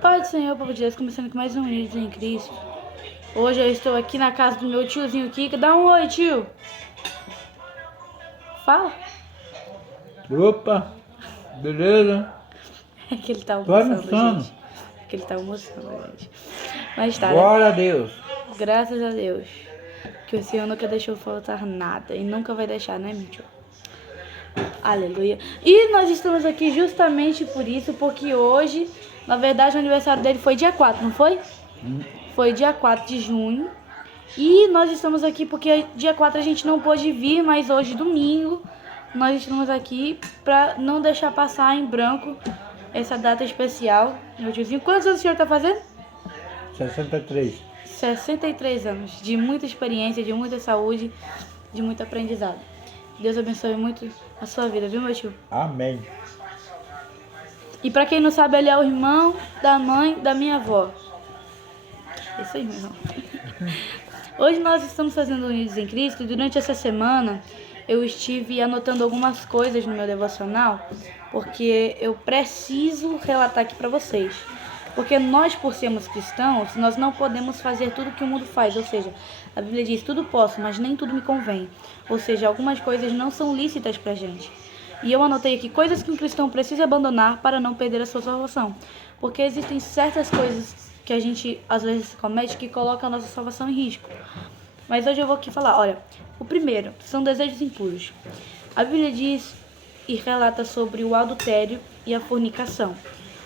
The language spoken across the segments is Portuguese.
Pai do Senhor, povo de Deus, começando com mais um Unidos em Cristo. Hoje eu estou aqui na casa do meu tiozinho Kika. Dá um oi, tio. Fala. Opa, beleza? É que ele tá Tô almoçando, almoçando. gente. É que ele tá almoçando, gente. Mas tá, né? Glória a Deus. Graças a Deus. Que o Senhor nunca deixou faltar nada. E nunca vai deixar, né, meu tio? Aleluia. E nós estamos aqui justamente por isso, porque hoje, na verdade, o aniversário dele foi dia 4, não foi? Foi dia 4 de junho. E nós estamos aqui porque dia 4 a gente não pôde vir, mas hoje, domingo, nós estamos aqui para não deixar passar em branco essa data especial. Meu tiozinho, quantos anos o senhor está fazendo? 63. 63 anos, de muita experiência, de muita saúde, de muito aprendizado. Deus abençoe muito a sua vida, viu, meu tio? Amém. E pra quem não sabe, ele é o irmão da mãe da minha avó. Isso aí, meu irmão. Hoje nós estamos fazendo Unidos em Cristo e durante essa semana eu estive anotando algumas coisas no meu devocional, porque eu preciso relatar aqui pra vocês. Porque nós, por sermos cristãos, nós não podemos fazer tudo que o mundo faz. Ou seja, a Bíblia diz, tudo posso, mas nem tudo me convém. Ou seja, algumas coisas não são lícitas pra gente. E eu anotei aqui coisas que um cristão precisa abandonar para não perder a sua salvação. Porque existem certas coisas que a gente às vezes comete que colocam a nossa salvação em risco. Mas hoje eu vou aqui falar, olha, o primeiro são desejos impuros. A Bíblia diz e relata sobre o adultério e a fornicação.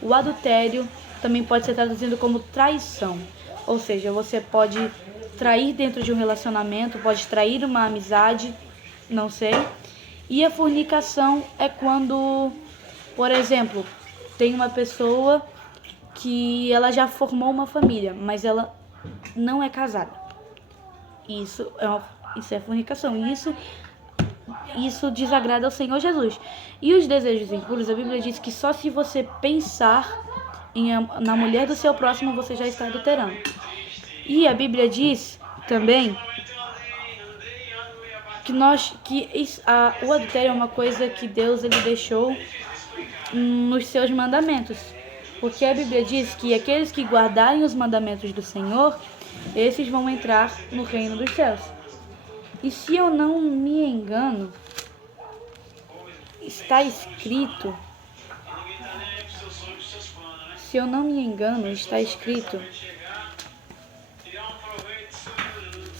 O adultério também pode ser traduzido como traição. Ou seja, você pode trair dentro de um relacionamento, pode trair uma amizade, não sei. E a fornicação é quando, por exemplo, tem uma pessoa que ela já formou uma família, mas ela não é casada. Isso é fornicação. Isso desagrada ao Senhor Jesus. E os desejos impuros, a Bíblia diz que só se você pensar na mulher do seu próximo, você já está adulterando. E a Bíblia diz também que o adultério é uma coisa que Deus ele deixou nos seus mandamentos. Porque a Bíblia diz que aqueles que guardarem os mandamentos do Senhor, esses vão entrar no reino dos céus. E se eu não me engano, está escrito...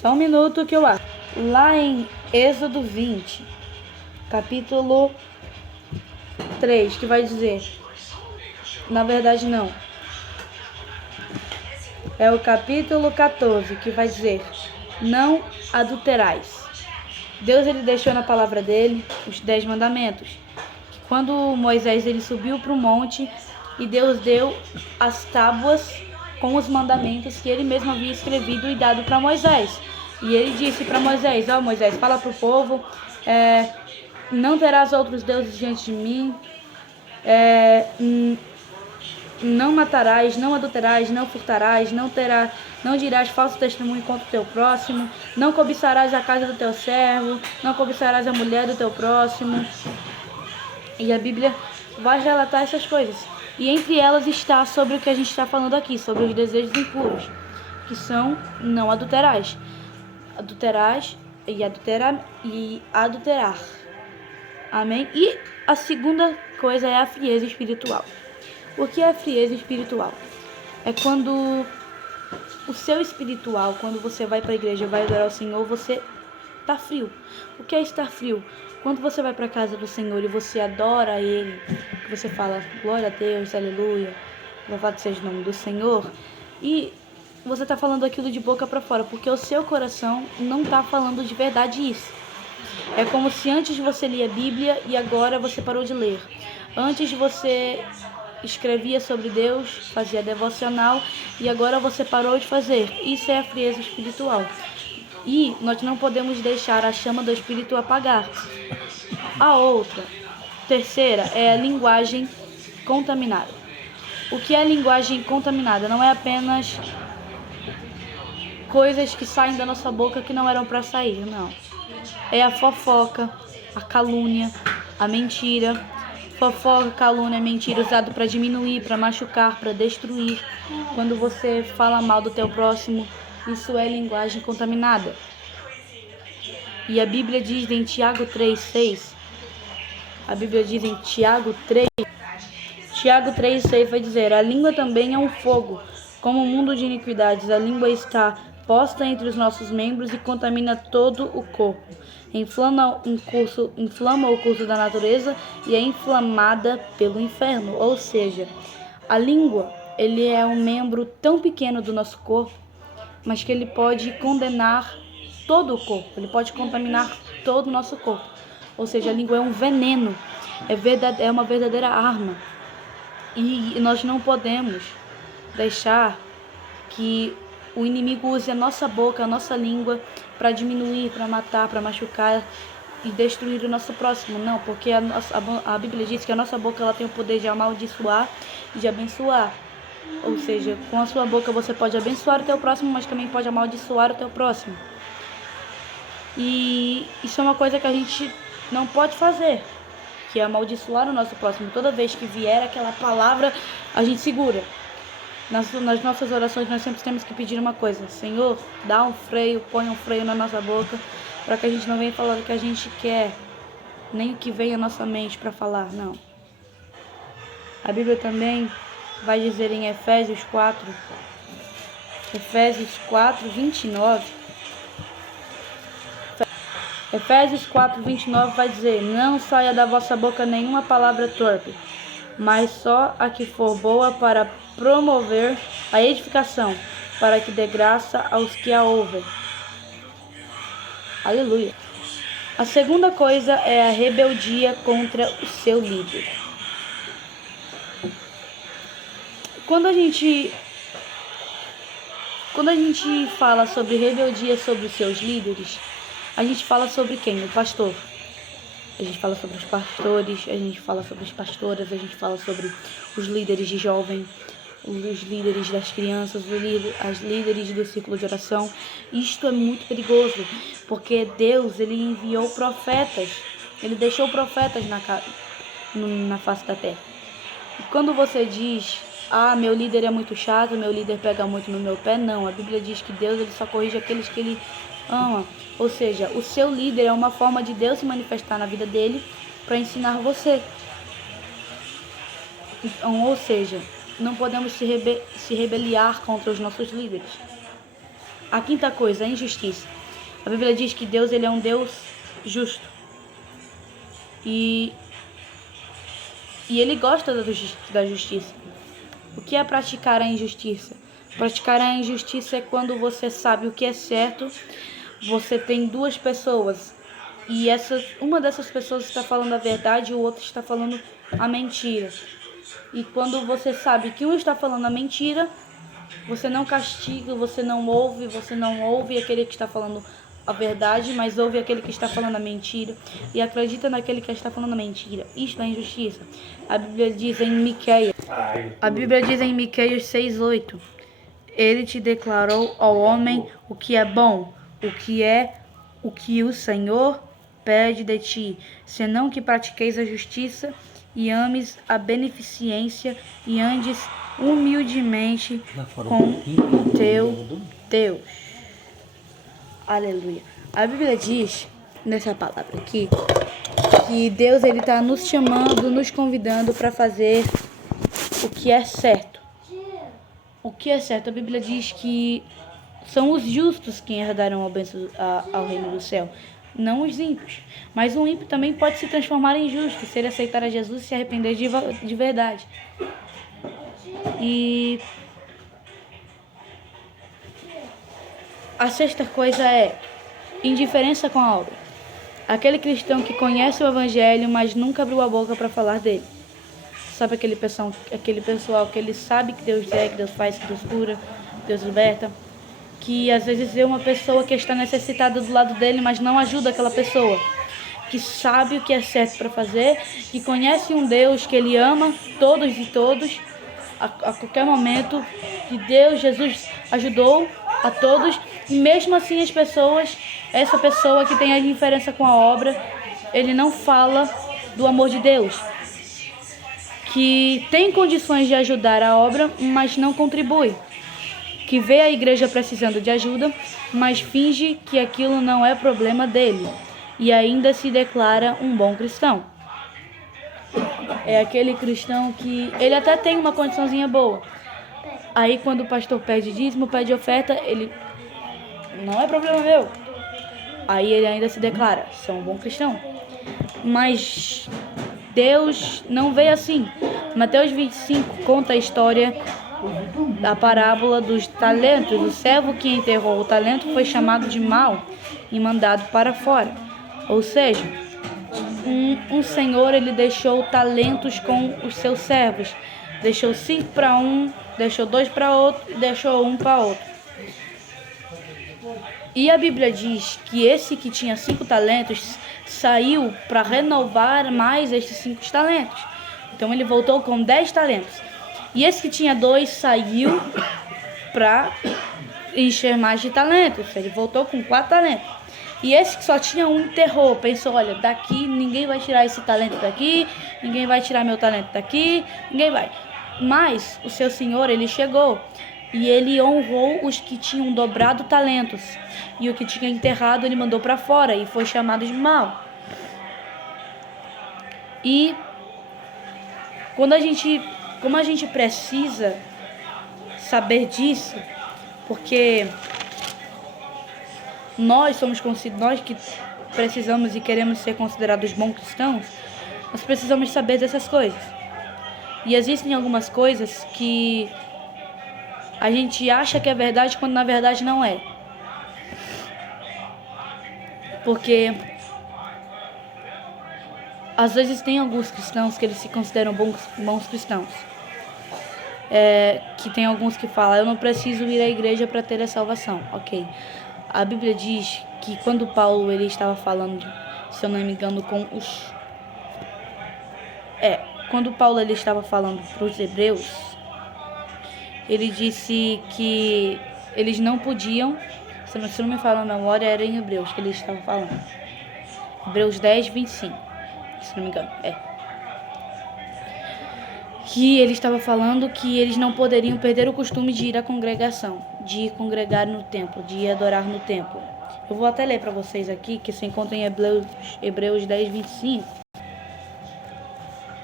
Só um minuto que eu acho. Lá em Êxodo 20, capítulo 3, que vai dizer... Na verdade, não. É o capítulo 14, que vai dizer... Não adulterais. Deus ele deixou na palavra dele os 10 mandamentos. Quando Moisés ele subiu para o monte e Deus deu as tábuas com os mandamentos que ele mesmo havia escrevido e dado para Moisés. E ele disse para Moisés, Moisés, fala para o povo, não terás outros deuses diante de mim, não matarás, não adulterarás, não furtarás, não dirás falso testemunho contra o teu próximo, não cobiçarás a casa do teu servo, não cobiçarás a mulher do teu próximo. E a Bíblia vai relatar essas coisas. E entre elas está sobre o que a gente está falando aqui, sobre os desejos impuros, que são não adulterás. Adulterás e adulterar. Amém? E a segunda coisa é a frieza espiritual. O que é a frieza espiritual? É quando o seu espiritual, quando você vai para a igreja e vai adorar o Senhor, você está frio. O que é estar frio? Quando você vai para a casa do Senhor e você adora Ele, que você fala, glória a Deus, aleluia, louvado seja o nome do Senhor, e você está falando aquilo de boca para fora, porque o seu coração não está falando de verdade isso. É como se antes você lia a Bíblia e agora você parou de ler. Antes você escrevia sobre Deus, fazia devocional e agora você parou de fazer. Isso é a frieza espiritual. E nós não podemos deixar a chama do Espírito apagar. A terceira, é a linguagem contaminada. O que é linguagem contaminada? Não é apenas coisas que saem da nossa boca que não eram para sair, não. É a fofoca, a calúnia, a mentira, fofoca, calúnia, mentira, usado para diminuir, para machucar, para destruir. Quando você fala mal do teu próximo, isso é linguagem contaminada. E a Bíblia diz em Tiago 3:6, a Bíblia diz em Tiago 3:6 vai dizer: a língua também é um fogo, como um mundo de iniquidades. A língua está posta entre os nossos membros e contamina todo o corpo. Inflama o curso da natureza e é inflamada pelo inferno. Ou seja, a língua, ele é um membro tão pequeno do nosso corpo, mas que ele pode condenar todo o corpo, ele pode contaminar todo o nosso corpo. Ou seja, a língua é um veneno, é uma verdadeira arma. E nós não podemos deixar que o inimigo use a nossa boca, a nossa língua, para diminuir, para matar, para machucar e destruir o nosso próximo. Não, porque a Bíblia diz que a nossa boca ela tem o poder de amaldiçoar e de abençoar. Ou seja, com a sua boca você pode abençoar o teu próximo, mas também pode amaldiçoar o teu próximo. E isso é uma coisa que a gente não pode fazer, que é amaldiçoar o nosso próximo. Toda vez que vier aquela palavra, a gente segura. Nas nossas orações nós sempre temos que pedir uma coisa: Senhor, dá um freio, põe um freio na nossa boca, para que a gente não venha falar o que a gente quer, nem o que vem à nossa mente para falar, não. A Bíblia também vai dizer em Efésios 4:29, Efésios 4:29 vai dizer: não saia da vossa boca nenhuma palavra torpe, mas só a que for boa para promover a edificação, para que dê graça aos que a ouvem. Aleluia. A segunda coisa é a rebeldia contra o seu líder. Quando a gente fala sobre rebeldia sobre os seus líderes, a gente fala sobre quem? O pastor. A gente fala sobre os pastores, a gente fala sobre as pastoras, a gente fala sobre os líderes de jovem, os líderes das crianças, as líderes do círculo de oração. Isto é muito perigoso, porque Deus, ele enviou profetas, ele deixou profetas na face da terra. E quando você diz: meu líder é muito chato, meu líder pega muito no meu pé, não. A Bíblia diz que Deus, ele só corrige aqueles que ele ama. Ou seja, o seu líder é uma forma de Deus se manifestar na vida dele para ensinar você. Então, ou seja, não podemos se rebeliar contra os nossos líderes. A quinta coisa, a injustiça. A Bíblia diz que Deus, ele é um Deus justo. E ele gosta da justiça. O que é praticar a injustiça? Praticar a injustiça é quando você sabe o que é certo. Você tem duas pessoas e uma dessas pessoas está falando a verdade e o outro está falando a mentira. E quando você sabe que um está falando a mentira, você não castiga, você não ouve aquele que está falando a verdade, mas ouve aquele que está falando a mentira e acredita naquele que está falando a mentira. Isto é injustiça. A Bíblia diz em Miqueias 6:8: ele te declarou ao homem o que é bom, o que o Senhor pede de ti, senão que pratiqueis a justiça e ames a beneficência e andes humildemente com o teu Deus. Aleluia. A Bíblia diz, nessa palavra aqui, que Deus, ele está nos chamando, nos convidando para fazer o que é certo. O que é certo? A Bíblia diz que são os justos quem herdarão ao reino do céu, não os ímpios. Mas um ímpio também pode se transformar em justo, se ele aceitar a Jesus e se arrepender de verdade. E a sexta coisa é indiferença com a obra. Aquele cristão que conhece o Evangelho, mas nunca abriu a boca para falar dele. Sabe aquele pessoal que ele sabe que Deus é, que Deus faz, que Deus cura, que Deus liberta, que às vezes vê uma pessoa que está necessitada do lado dele, mas não ajuda aquela pessoa, que sabe o que é certo para fazer, que conhece um Deus que ele ama todos e todos, a qualquer momento, que Deus, Jesus ajudou a todos, e mesmo assim essa pessoa que tem a indiferença com a obra, ele não fala do amor de Deus. que tem condições de ajudar a obra, mas não contribui, que vê a igreja precisando de ajuda, mas finge que aquilo não é problema dele e ainda se declara um bom cristão. É aquele cristão que ele até tem uma condiçãozinha boa. Aí quando o pastor pede dízimo, pede oferta, ele não é problema meu. Aí ele ainda se declara, sou um bom cristão. Mas Deus não vê assim. Mateus 25 conta a história da parábola dos talentos. O servo que enterrou o talento foi chamado de mau e mandado para fora. Ou seja, um senhor, ele deixou talentos com os seus servos. Deixou 5 para um, deixou 2 para outro e deixou 1 para outro. E a Bíblia diz que esse que tinha 5 talentos saiu para renovar mais estes 5 talentos. Então ele voltou com 10 talentos. E esse que tinha 2 saiu para encher mais de talentos. Ele voltou com 4 talentos. E esse que só tinha 1 enterrou. Pensou, olha, daqui ninguém vai tirar esse talento daqui, ninguém vai tirar meu talento daqui, ninguém vai. Mas o seu senhor, ele chegou e ele honrou os que tinham dobrado talentos. E o que tinha enterrado ele mandou para fora e foi chamado de mau. E como a gente precisa saber disso, porque nós que precisamos e queremos ser considerados bons cristãos, nós precisamos saber dessas coisas. E existem algumas coisas que a gente acha que é verdade quando na verdade não é. Porque às vezes tem alguns cristãos que eles se consideram bons cristãos. Que tem alguns que falam, eu não preciso ir à igreja para ter a salvação. Ok. A Bíblia diz que quando Paulo ele estava falando, se eu não me engano, quando Paulo ele estava falando para os hebreus, ele disse que eles não podiam, se não me fala a memória, era em Hebreus que ele estava falando. Hebreus 10, 25, se não me engano, que ele estava falando que eles não poderiam perder o costume de ir à congregação, de ir congregar no templo, de ir adorar no templo. Eu vou até ler para vocês aqui, que se encontra em Hebreus 10, 25.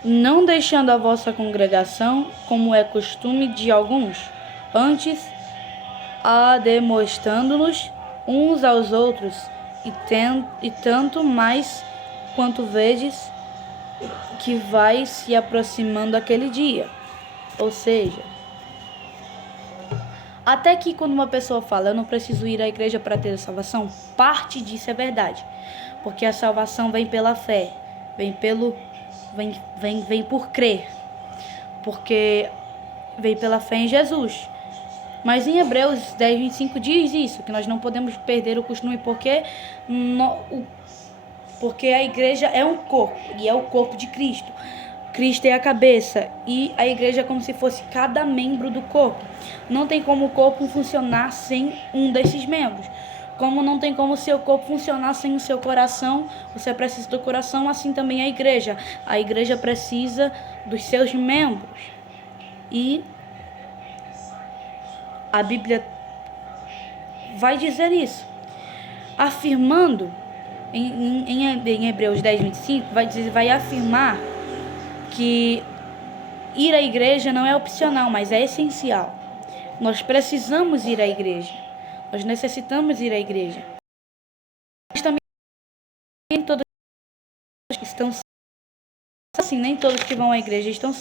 Não deixando a vossa congregação, como é costume de alguns, antes demonstrando-nos uns aos outros, e tanto mais quanto vedes que vai se aproximando aquele dia. Ou seja, até que quando uma pessoa fala, eu não preciso ir à igreja para ter a salvação, parte disso é verdade. Porque a salvação vem pela fé, vem por crer. Porque vem pela fé em Jesus. Mas em Hebreus 10, 25 diz isso, que nós não podemos perder o costume porque a igreja é um corpo, e é o corpo de Cristo. Cristo é a cabeça, e a igreja é como se fosse cada membro do corpo. Não tem como o corpo funcionar sem um desses membros. Como não tem como o seu corpo funcionar sem o seu coração, você precisa do coração, assim também a igreja. A igreja precisa dos seus membros. E a Bíblia vai dizer isso, afirmando em Hebreus 10, 25, vai afirmar que ir à igreja não é opcional, mas é essencial. Nós precisamos ir à igreja. Nós necessitamos ir à igreja. Mas também nem todos que estão assim, nem todos que vão à igreja estão